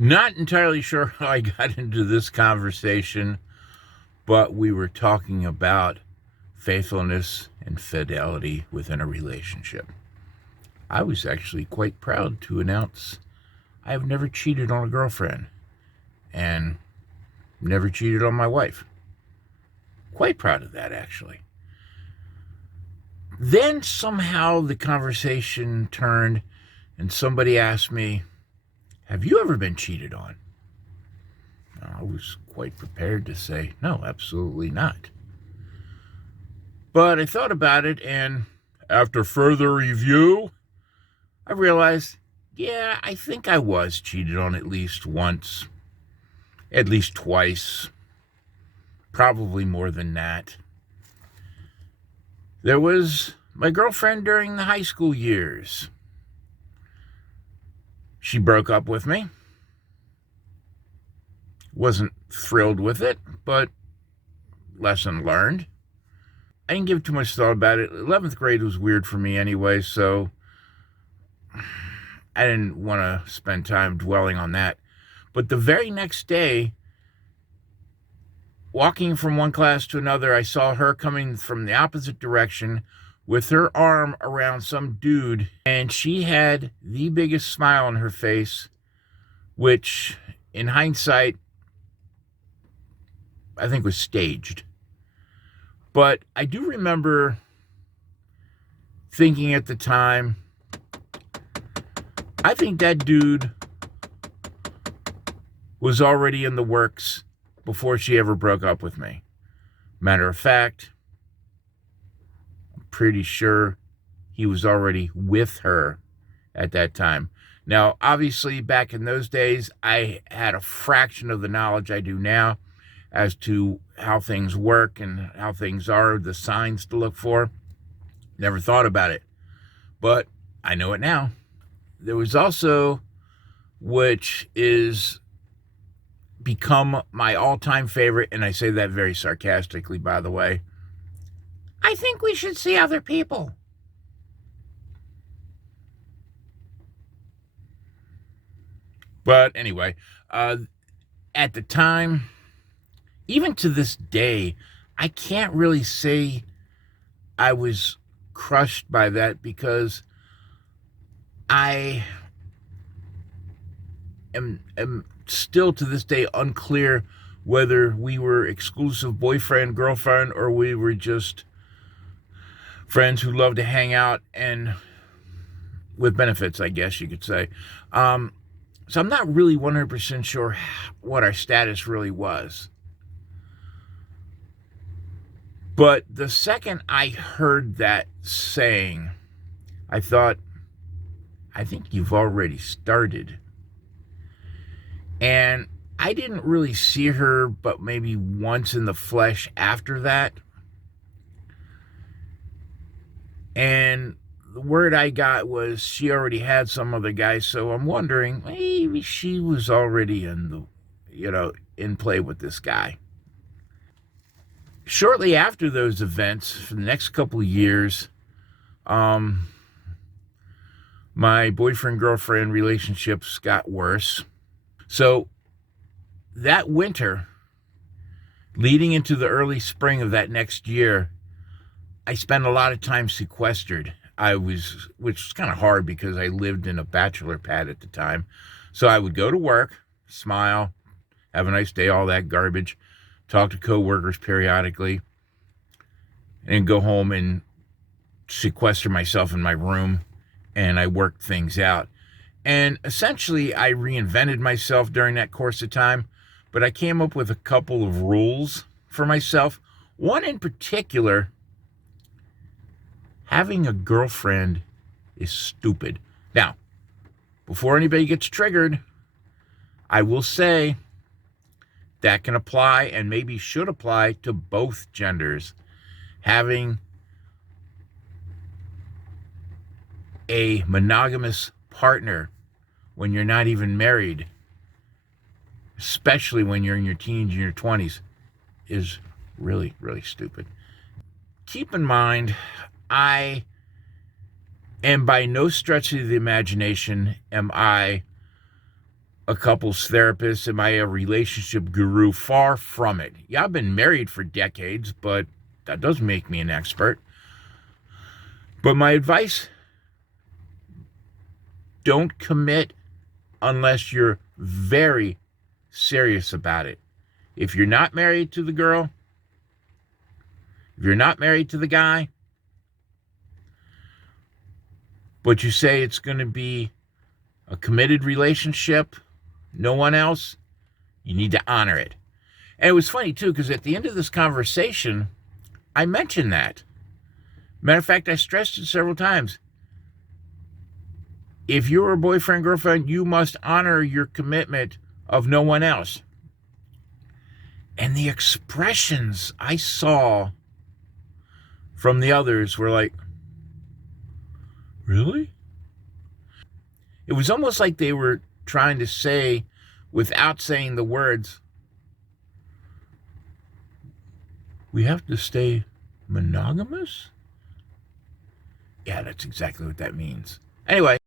Not entirely sure how I got into this conversation, but we were talking about faithfulness and fidelity within a relationship. I was actually quite proud to announce I have never cheated on a girlfriend and never cheated on my wife. Quite proud of that, actually. Then somehow the conversation turned and somebody asked me, "Have you ever been cheated on?" I was quite prepared to say, "No, absolutely not." But I thought about it, and after further review, I realized, yeah, I think I was cheated on at least once, at least twice, probably more than that. There was my girlfriend during the high school years. She broke up with me. Wasn't thrilled with it, but lesson learned. I didn't give too much thought about it. 11th grade was weird for me anyway, so I didn't want to spend time dwelling on that. But the very next day, walking from one class to another, I saw her coming from the opposite direction with her arm around some dude, and she had the biggest smile on her face, which, in hindsight, I think was staged. But I do remember thinking at the time, I think that dude was already in the works before she ever broke up with me. Matter of fact, I'm pretty sure he was already with her at that time. Now, obviously, back in those days, I had a fraction of the knowledge I do now as to how things work and how things are, the signs to look for. Never thought about it, but I know it now. There was also, which is become my all-time favorite, and I say that very sarcastically, by the way, I think we should see other people. But anyway, at the time, even to this day, I can't really say I was crushed by that because I am still to this day unclear whether we were exclusive boyfriend, girlfriend, or we were just friends who love to hang out and with benefits, I guess you could say. So I'm not really 100% sure what our status really was. But the second I heard that saying, I thought, I think you've already started. And I didn't really see her but maybe once in the flesh after that. And the word I got was she already had some other guy, so I'm wondering maybe she was already in play with this guy. Shortly after those events, for the next couple of years, my boyfriend-girlfriend relationships got worse. So that winter, leading into the early spring of that next year, I spent a lot of time sequestered. Which was kind of hard because I lived in a bachelor pad at the time. So I would go to work, smile, have a nice day, all that garbage, talk to coworkers periodically, and go home and sequester myself in my room, and I worked things out. And essentially, I reinvented myself during that course of time, but I came up with a couple of rules for myself. One in particular, having a girlfriend is stupid. Now, before anybody gets triggered, I will say that can apply and maybe should apply to both genders. Having a monogamous partner when you're not even married, especially when you're in your teens and your 20s, is really, really stupid. Keep in mind, I am by no stretch of the imagination am I a couples therapist. Am I a relationship guru? Far from it. Yeah, I've been married for decades, but that doesn't make me an expert. But my advice, don't commit unless you're very serious about it. If you're not married to the girl, if you're not married to the guy, but you say it's going to be a committed relationship, no one else, you need to honor it. And it was funny, too, because at the end of this conversation, I mentioned that. Matter of fact, I stressed it several times. If you're a boyfriend, girlfriend, you must honor your commitment of no one else. And the expressions I saw from the others were like, really? It was almost like they were trying to say, without saying the words, we have to stay monogamous? Yeah, that's exactly what that means. Anyway.